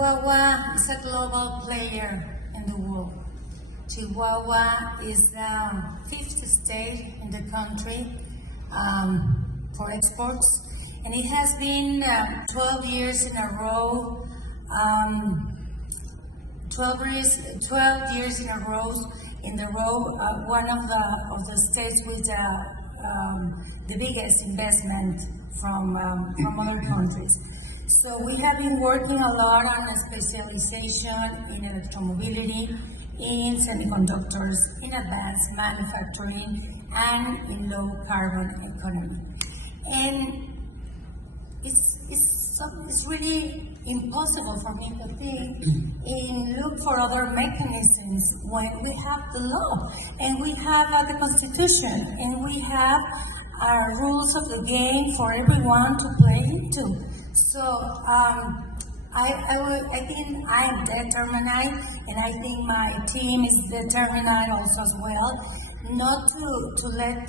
Chihuahua is a global player in the world. Chihuahua is the fifth state in the country for exports, and it has been 12 years in a row, 12 years in a row, one of the states with the biggest investment from other countries. So we have been working a lot on a specialization in electromobility, in semiconductors, in advanced manufacturing, and in low carbon economy. And it's really impossible for me to think and look for other mechanisms when we have the law, and we have the Constitution, and we have rules of the game for everyone to play into. So I think I am determined, and I think my team is determined also as well, not to let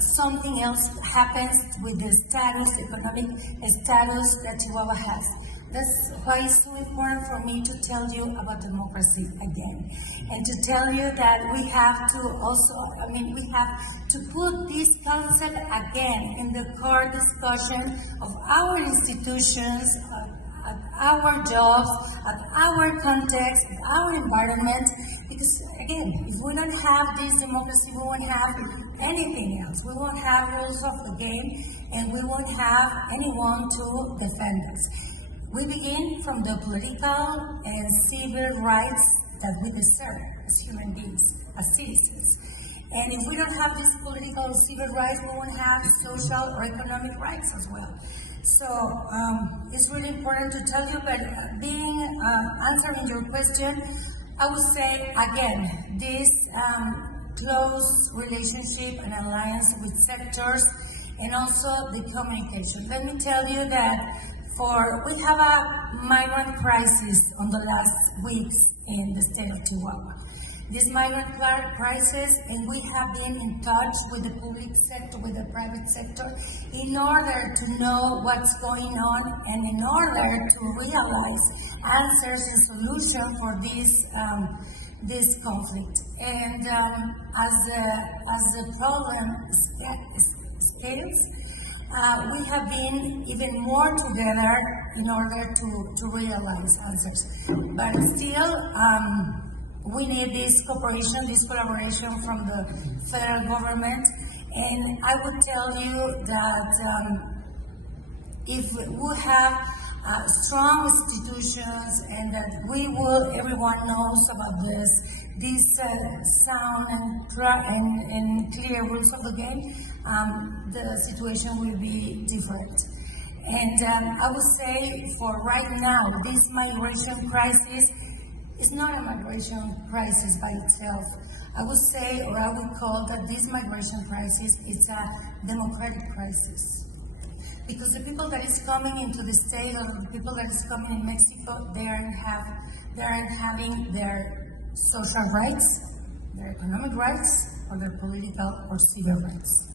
something else happen with the economic status that Chihuahua has. That's why it's so important for me to tell you about democracy again, and to tell you that we have to put this concept again in the core discussion of our institutions, at our jobs, at our context, at our environment, because again, if we don't have this democracy, we won't have anything else. We won't have rules of the game, and we won't have anyone to defend us. We begin from the political and civil rights that we deserve as human beings, as citizens. And if we don't have these political and civil rights, we won't have social or economic rights as well. So it's really important to tell you, but answering your question, I would say again, this close relationship and alliance with sectors, and also the communication. Let me tell you that we have a migrant crisis on the last weeks in the state of Chihuahua. This migrant crisis, and we have been in touch with the public sector, with the private sector, in order to know what's going on, and in order to realize answers and solutions for this conflict. And as the problem scales, we have been even more together in order to realize answers. But still, we need this cooperation, this collaboration from the federal government. And I would tell you that if we have strong institutions, and that everyone knows about these sound and clear rules of the game, the situation will be different. And I would say for right now, this migration crisis is not a migration crisis by itself. I would say, or I would call that this migration crisis is a democratic crisis. Because the people that is coming into the state, or the people that is coming in Mexico, they aren't having their social rights, their economic rights, or their political or civil rights.